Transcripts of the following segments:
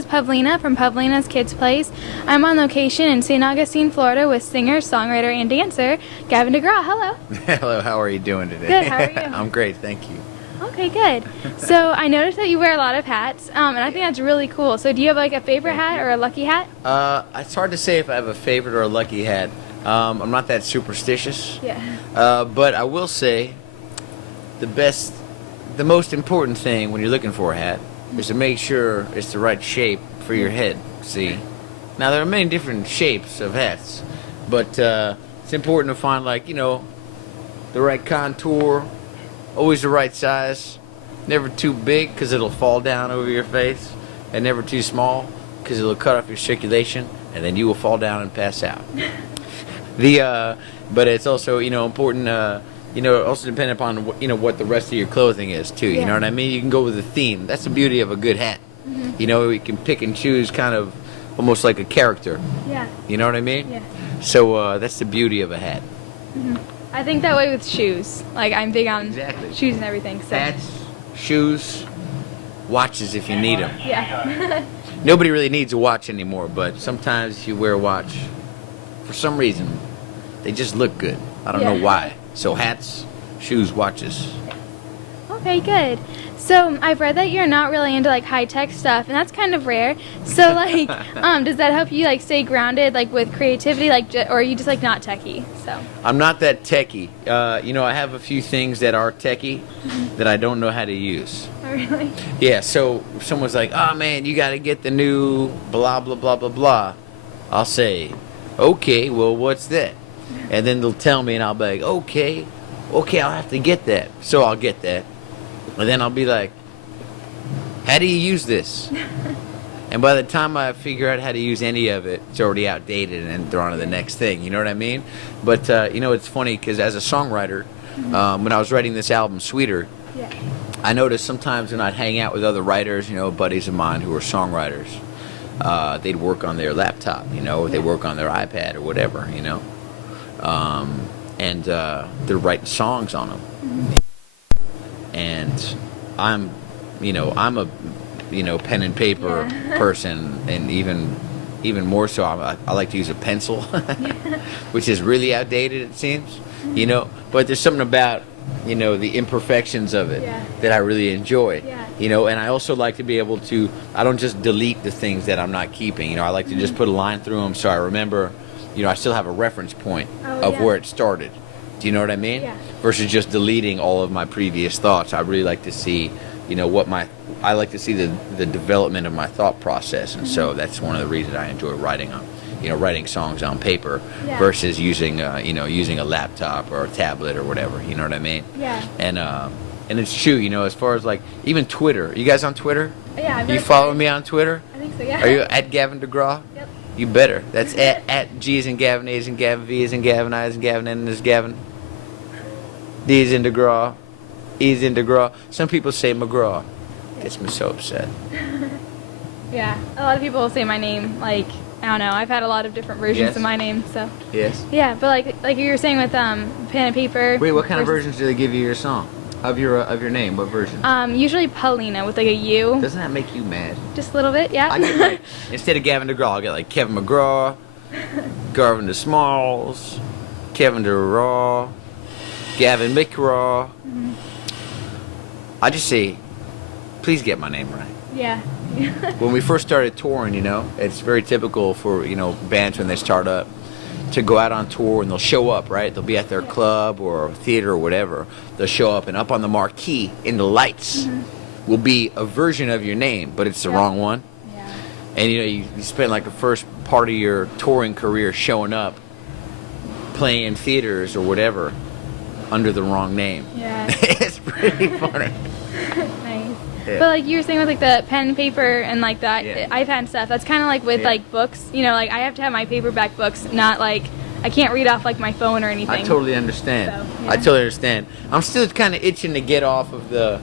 is Pavlina from Pavlina's Kids Place. I'm on location in St. Augustine, Florida with singer, songwriter, and dancer Gavin DeGraw. Hello. Hello, how are you doing today? Good, how are you? I'm great, thank you. Okay, good. So I noticed that you wear a lot of hats, and I think that's really cool. So do you have like a favorite hat or a lucky hat? It's hard to say if I have a favorite or a lucky hat. I'm not that superstitious. Yeah. But I will say the most important thing when you're looking for a hat is to make sure it's the right shape for your head. See? Now there are many different shapes of hats, but it's important to find the right contour, always the right size, never too big because it'll fall down over your face, and never too small because it'll cut off your circulation, and then you will fall down and pass out. But it's also important. Also depending upon what the rest of your clothing is too. You know what I mean? You can go with a theme. That's the beauty of a good hat. Mm-hmm. You can pick and choose, kind of almost like a character. Yeah. You know what I mean? Yeah. So that's the beauty of a hat. Mm-hmm. I think that way with shoes. Like I'm big on shoes and everything. So. Hats, shoes, watches if you need them. Yeah. Nobody really needs a watch anymore, but sometimes if you wear a watch, for some reason, they just look good. I don't know why. So hats, shoes, watches. Okay, good. So I've read that you're not really into like high-tech stuff, and that's kind of rare. So like, does that help you like stay grounded like with creativity, or are you just like not techie? So I'm not that techie. I have a few things that are techie that I don't know how to use. Oh, really? Yeah. So if someone's like, "Oh man, you got to get the new blah blah blah blah blah," I'll say, "Okay, well, what's that?" And then they'll tell me, and I'll be like, okay, I'll have to get that. So I'll get that. And then I'll be like, how do you use this? And by the time I figure out how to use any of it, it's already outdated, and they're on to the next thing. You know what I mean? But, it's funny, because as a songwriter, when I was writing this album, Sweeter, I noticed sometimes when I'd hang out with other writers, buddies of mine who were songwriters, they'd work on their laptop, or they'd work on their iPad or whatever, and they're writing songs on them. And I'm a pen and paper person, and even more so, I like to use a pencil, which is really outdated, it seems, but there's something about the imperfections of it that I really enjoy. And I also like to be able to, I don't just delete the things that I'm not keeping. I like to just put a line through them so I remember, I still have a reference point of where it started. Do you know what I mean? Yeah. Versus just deleting all of my previous thoughts. I really like to see, I like to see the development of my thought process, and so that's one of the reasons I enjoy writing songs on paper versus using a laptop or a tablet or whatever. You know what I mean? Yeah. And it's true, as far as like even Twitter. You guys on Twitter? Yeah. You follow me on Twitter? I think so. Yeah. Are you at Gavin DeGraw? Yep. You better. That's at G as in Gavin, A as in Gavin, V as in Gavin, I as in Gavin, N as Gavin, D as in DeGraw, E as in DeGraw. Some people say McGraw. Gets me so upset. Yeah, a lot of people say my name, like, I don't know, I've had a lot of different versions of my name, so. Yes. Yeah, but like you were saying with pen and paper. Wait, what kind of versions do they give you your song? Of your name, what version? Usually Paulina with like a U. Doesn't that make you mad? Just a little bit, yeah. I get instead of Gavin DeGraw, I'll get like Kevin McGraw, Garvin DeSmalls, Kevin DeRaw, Gavin McGraw. Mm-hmm. I just say, please get my name right. Yeah. When we first started touring, it's very typical for, bands when they start up to go out on tour, and they'll show up, right? They'll be at their club or theater or whatever. They'll show up, and up on the marquee in the lights will be a version of your name, but it's the wrong one. Yeah. And you spend like the first part of your touring career showing up, playing in theaters or whatever, under the wrong name. Yeah. It's pretty funny. Nice. Yeah. But like you were saying with like the pen and paper and like that iPad and stuff, that's kind of like with like books, like I have to have my paperback books, not like I can't read off like my phone or anything. I totally understand. So, I totally understand. I'm still kind of itching to get off of the,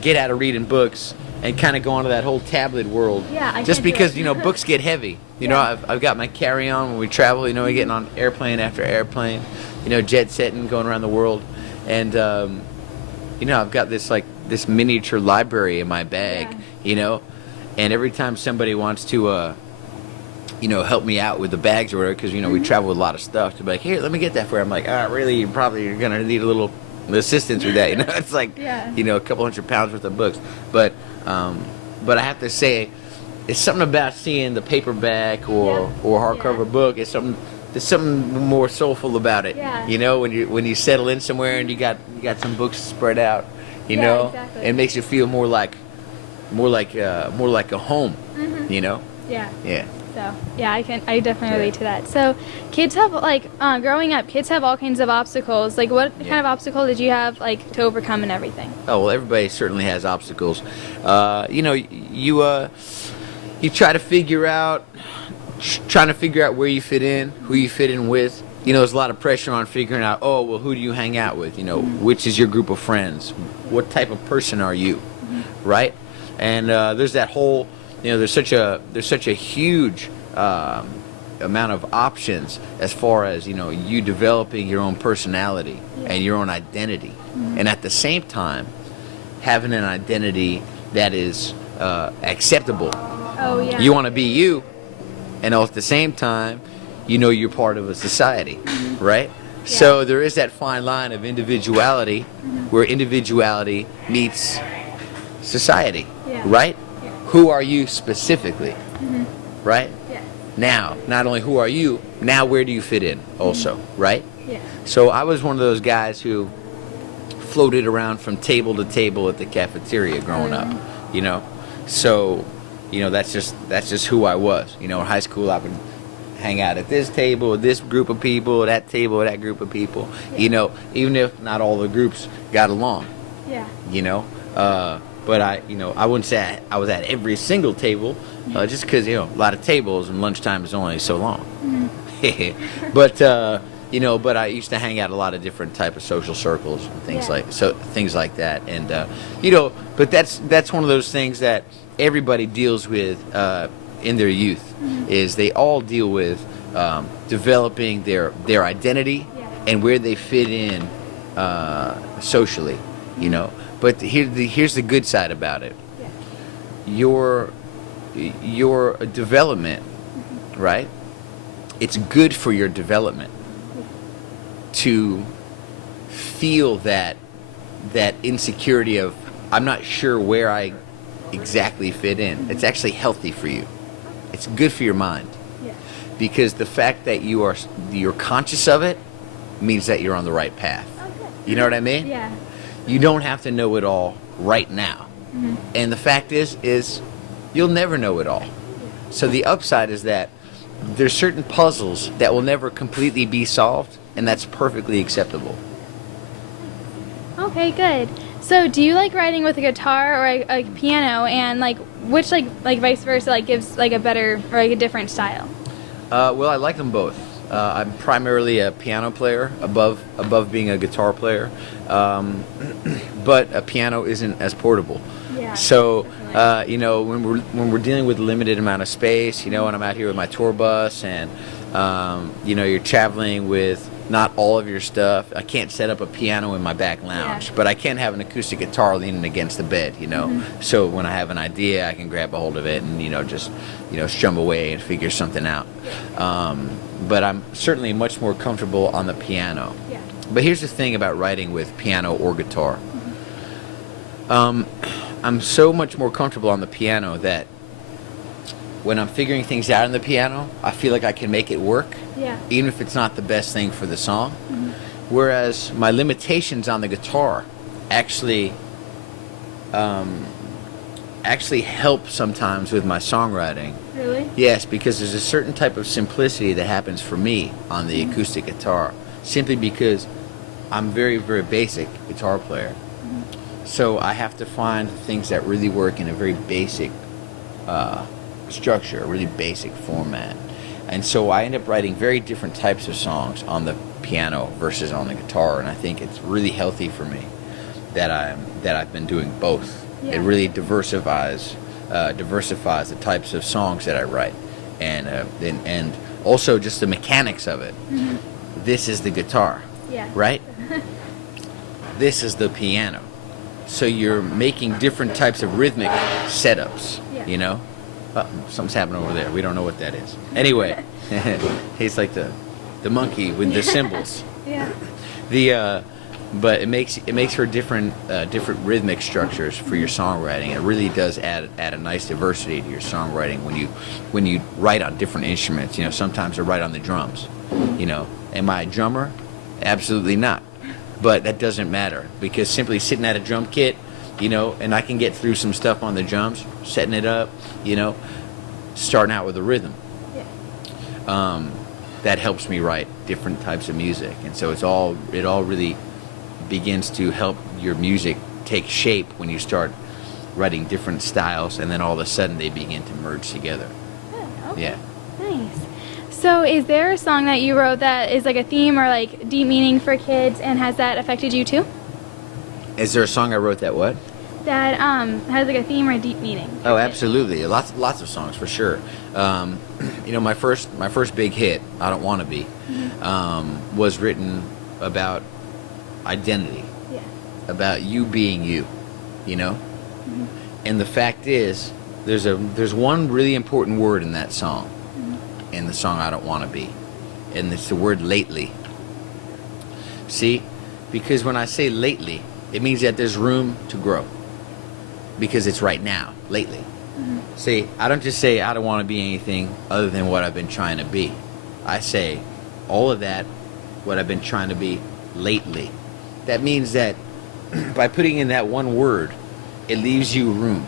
get out of reading books and kind of go into that whole tablet world. Yeah, just because books get heavy. I've got my carry-on when we travel. We getting on airplane after airplane, jet setting, going around the world, and I've got this miniature library in my bag, And every time somebody wants to, help me out with the bags or whatever, because, we travel with a lot of stuff, to be like, here, let me get that for you. I'm like, really, you're going to need a little assistance with that. It's like, a couple $100 worth of books. But I have to say, it's something about seeing the paperback or hardcover book. There's something more soulful about it. Yeah. When you settle in somewhere and you got some books spread out, exactly. it makes you feel more like a home. Yeah. Yeah. So I definitely relate to that. So kids have growing up, kids have all kinds of obstacles. Like what kind of obstacle did you have to overcome and everything? Oh, well, everybody certainly has obstacles. You try to figure out where you fit in, who you fit in with. There's a lot of pressure on figuring out, who do you hang out with? Which is your group of friends? What type of person are you? Right? And there's that whole, there's such a huge amount of options as far as, you developing your own personality and your own identity. And at the same time, having an identity that is acceptable. Oh, yeah. You want to be you, and at the same time, you're part of a society, right? Yeah. So there is that fine line of individuality, where individuality meets society, right? Yeah. Who are you specifically, right? Yeah. Now, not only who are you, now where do you fit in also, right? Yeah. So I was one of those guys who floated around from table to table at the cafeteria growing up, So, that's just who I was. In high school I would hang out at this table with this group of people, that table with that group of people. Yeah. Even if not all the groups got along. Yeah. But I wouldn't say I was at every single table, just because a lot of tables and lunchtime is only so long. But but I used to hang out a lot of different type of social circles and things like that. And but that's one of those things that everybody deals with in their youth. Is they all deal with developing their identity and where they fit in socially. But here's the good side about it. Your development, right? It's good for your development to feel that insecurity of, I'm not sure where I exactly fit in. It's actually healthy for you. It's good for your mind. Because the fact that you're conscious of it means that you're on the right path. Okay. You know what I mean? Yeah. You don't have to know it all right now. And the fact is you'll never know it all. So the upside is that there's certain puzzles that will never completely be solved, and that's perfectly acceptable. Okay, good. So do you like writing with a guitar or a piano, and which vice versa gives a better or a different style? Well, I like them both. I'm primarily a piano player above being a guitar player, but a piano isn't as portable. Yeah. So when we're dealing with a limited amount of space, and I'm out here with my tour bus, and you're traveling with not all of your stuff. I can't set up a piano in my back lounge, but I can have an acoustic guitar leaning against the bed. So when I have an idea, I can grab a hold of it and just strum away and figure something out. But I'm certainly much more comfortable on the piano. Yeah. But here's the thing about writing with piano or guitar. I'm so much more comfortable on the piano that when I'm figuring things out on the piano, I feel like I can make it work, even if it's not the best thing for the song. Whereas my limitations on the guitar actually help sometimes with my songwriting. Really? Yes, because there's a certain type of simplicity that happens for me on the acoustic guitar, simply because I'm very, very basic guitar player. So I have to find things that really work in a very basic structure, a really basic format. And so I end up writing very different types of songs on the piano versus on the guitar, and I think it's really healthy for me that I've been doing both. It really diversifies the types of songs that I write, and also just the mechanics of it. This is the guitar, right? This is the piano. So you're making different types of rhythmic setups. You know, something's happening over there. We don't know what that is. Anyway, he's like the monkey with the cymbals. Yeah. But it makes for different rhythmic structures for your songwriting. It really does add a nice diversity to your songwriting when you write on different instruments. You know, sometimes I write on the drums. You know, am I a drummer? Absolutely not. But that doesn't matter, because simply sitting at a drum kit, you know, and I can get through some stuff on the drums, setting it up, you know, starting out with a rhythm. Yeah. That helps me write different types of music, and so it all really begins to help your music take shape when you start writing different styles, and then all of a sudden they begin to merge together. Yeah. Okay. Yeah. Nice. So is there a song that you wrote that is like a theme or like deep meaning for kids, and has that affected you too? Is there a song I wrote that what? That has like a theme or a deep meaning? Oh, absolutely. Lots of songs for sure. You know, my first big hit, I Don't Wanna Be, was written about identity. Yeah. About you being you know? Mm-hmm. And the fact is, there's one really important word in that song, in the song I Don't Wanna Be, and it's the word lately. See? Because when I say lately, it means that there's room to grow. Because it's right now, lately. See, I don't just say I don't want to be anything other than what I've been trying to be. I say all of that, what I've been trying to be lately. That means that by putting in that one word, it leaves you room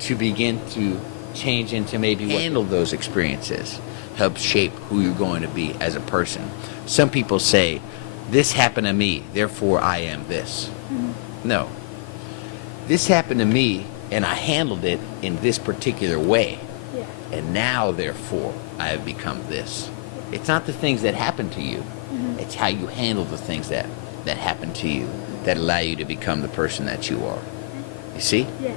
to begin to change into maybe handle those experiences, help shape who you're going to be as a person. Some people say, this happened to me, therefore I am this. No. This happened to me, and I handled it in this particular way. Yeah. And now, therefore, I have become this. It's not the things that happen to you. It's how you handle the things that happen to you that allow you to become the person that you are. You see? Yeah.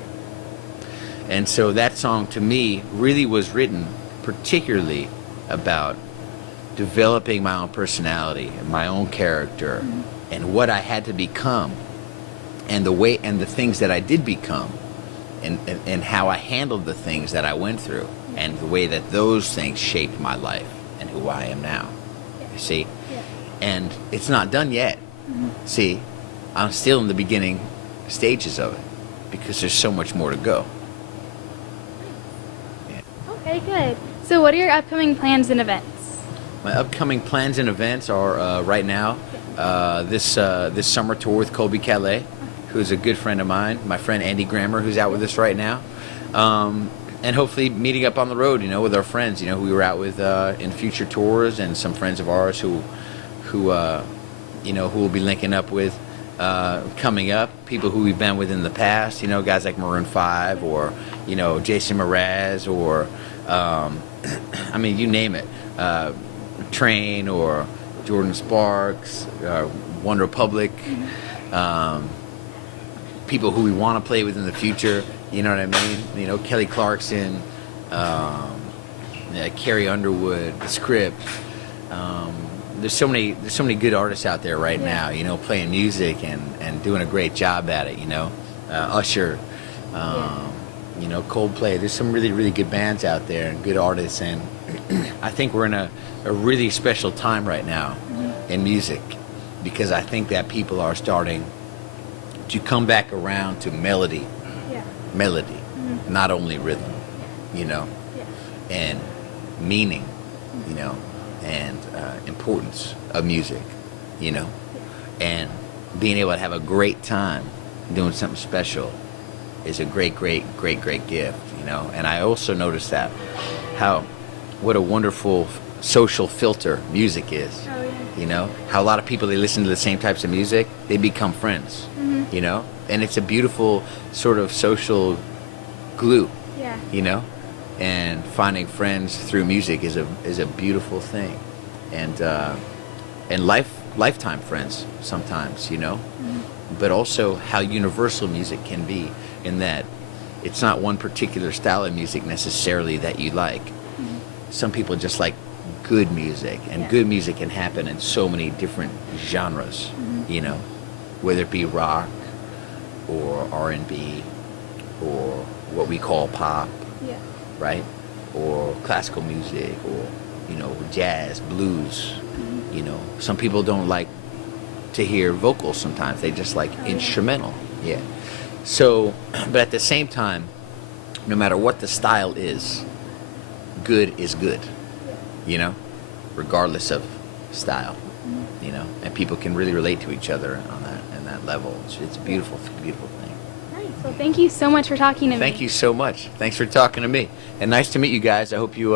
And so that song, to me, really was written particularly about developing my own personality and my own character and what I had to become, and the way and the things that I did become, and how I handled the things that I went through, and the way that those things shaped my life and who I am now. You see? Yeah. And it's not done yet. See, I'm still in the beginning stages of it, because there's so much more to go. Yeah. Okay, good. So what are your upcoming plans and events? My upcoming plans and events are right now this summer tour with Colby Calais, who's a good friend of mine, my friend Andy Grammer, who's out with us right now, and hopefully meeting up on the road, you know, with our friends, you know, who we were out with in future tours, and some friends of ours who you know, who we'll be linking up with coming up, people who we've been with in the past, you know, guys like Maroon 5 or, you know, Jason Mraz or, I mean, you name it, Train or Jordan Sparks, One Republic, people who we want to play with in the future, you know what I mean? You know, Kelly Clarkson, Carrie Underwood, The Script. There's so many good artists out there right now, you know, playing music and doing a great job at it, you know. Usher, you know, Coldplay. There's some really, really good bands out there and good artists, and I think we're in a really special time right now in music, because I think that people are starting to come back around to melody, not only rhythm, you know, and meaning, you know, and importance of music, you know, and being able to have a great time doing something special is a great gift, you know. And I also noticed that what a wonderful social filter music is. Oh, yeah. You know, how a lot of people, they listen to the same types of music, they become friends, you know, and it's a beautiful sort of social glue, you know, and finding friends through music is a beautiful thing, and lifetime friends sometimes, you know, but also how universal music can be, in that it's not one particular style of music necessarily that you like. Some people just like good music, and good music can happen in so many different genres, you know, whether it be rock or R&B or what we call pop, Yeah. right? Or classical music, or, you know, jazz, blues. You know, some people don't like to hear vocals sometimes. They just like instrumental. Yeah. So, but at the same time, no matter what the style is good, you know, regardless of style, you know, and people can really relate to each other on that level. It's a beautiful, beautiful thing. Nice. Well, thank you so much for talking to me. Thank you so much. Thanks for talking to me, and nice to meet you guys. I hope you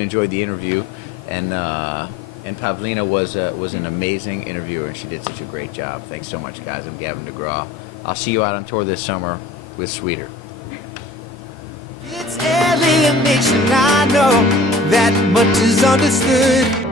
enjoyed the interview, and Pavlina was an amazing interviewer, and she did such a great job. Thanks so much, guys. I'm Gavin DeGraw. I'll see you out on tour this summer with Sweeter. It's alienation, I know that much is understood.